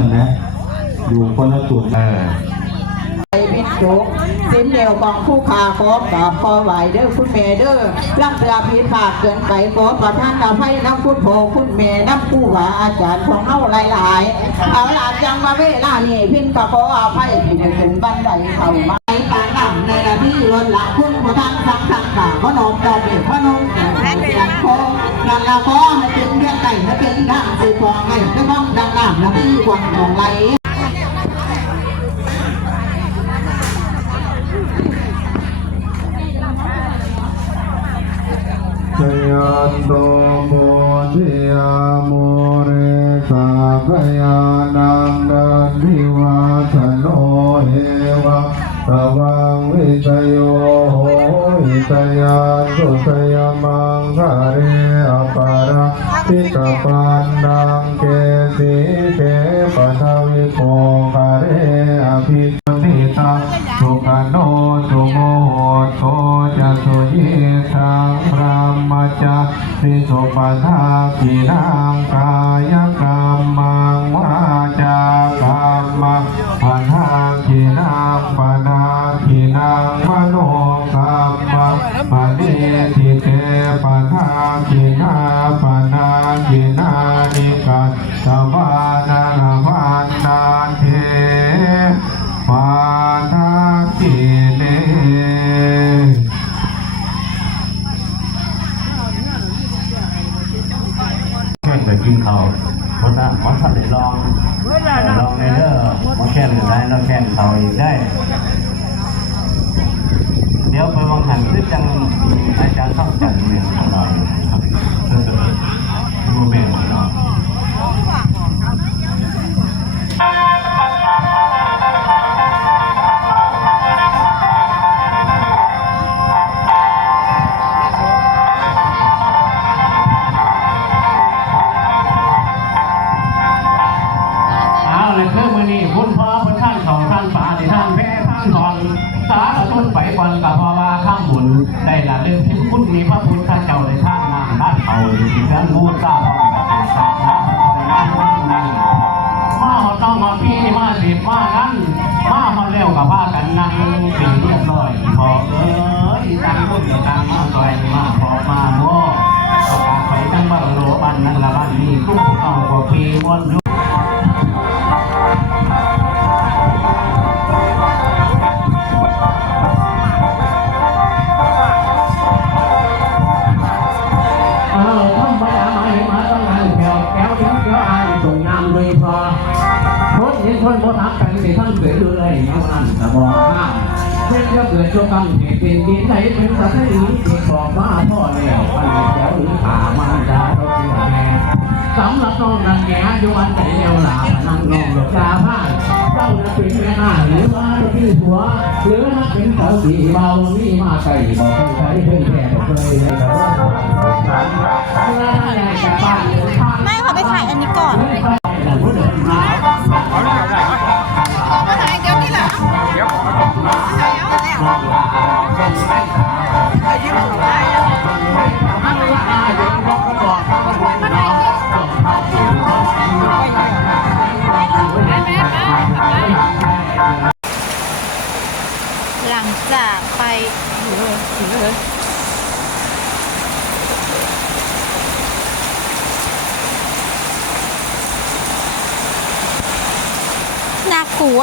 น่ะนะอยู่คนละจุดเออไปพิจุกสินเดียวของผู้ขาขอกราบขอไหวเด้อคุณแม่เด้อร่ำเรือพิขาดเกินไปขอประทานอภัยน้ำพุทโธคุณแม่น้ำผู้ว่าอาจารย์ของเฮาหลายๆเอาล่ะจังมาเวลานี่พินก็ขออภัยที่ได้ถึงบันไดเข้ามาในการนำในนาที่ล้นละคุณผู้ท่านสังสังขาพระนมดอกเด็กพระนมแต่เสียงโค นั่นละขอให้เป็นเพียงไก่ให้เป็นดังสืบฟองให้ไม่ต้องดังน้ำละที่หวังของไหลชยันโตโมทิยาโมเรสากยานังดันทิวาชโนเอวะตวังวิชโยโหิตยาสุสยมังคะเรอ ปาระพิกปันดังเกสีเกปะทวิโกคะเรอภิสิตาสุขโนสุโมโหโตจะสุยิทังพระมจาสิสุปทาขีนางกายกรรมังวาจากรรมังปทาขีนางปนาขีน กินเขาเพราะถ้ามันได้ลองลองในเด้อหมอแค่หรือได้เราแค่เขาอีกได้ เดี๋ยวไปวางหันคือจังอาจารย์ต้องจัดเรียนหน่อยครับโมเมนต์เนาะเอา สาธุนไปก่อนกับพ่อว่าข้างบุญได้ละเรื่องที่คุณมีพระพุทธเจ้าในท่านนางด้านเอาที่นั้นมูตาทองกับเป็นสาธุนั่งนั่งมาหอดต้องมาพี่มาสิบมางั้นมาหอดเร็วกับว่ากันนั่งเป็นเรียบร้อยพอเอ้ยตั้งคนกับตั้งมาซอยมาพ เห็นคนบ่ทักกันสิท่านเกิดเลยเอานั่นแต่บอกห้าเช่นเกิดช่วงกำเหตุเป็นดินไหนเป็นสัตว์ที่เด็กบอกมาพ่อแล้วมันแถวหรือขามันดาเราเสียแม่สำหรับน้องนักแก่อยู่อันไหนเดียวหลานั่งนองหลบตาผ้าเจ้าจะเป็นแม่หน้าหรือว่าที่หัวหรือถ้าเป็นสาวสีเบานี่มาไก่บอกเคยใช้เคยแก่บอกเคยเลยแต่ว่าไม่ขอไปถ่ายอันนี้ก่อน น่ากลัว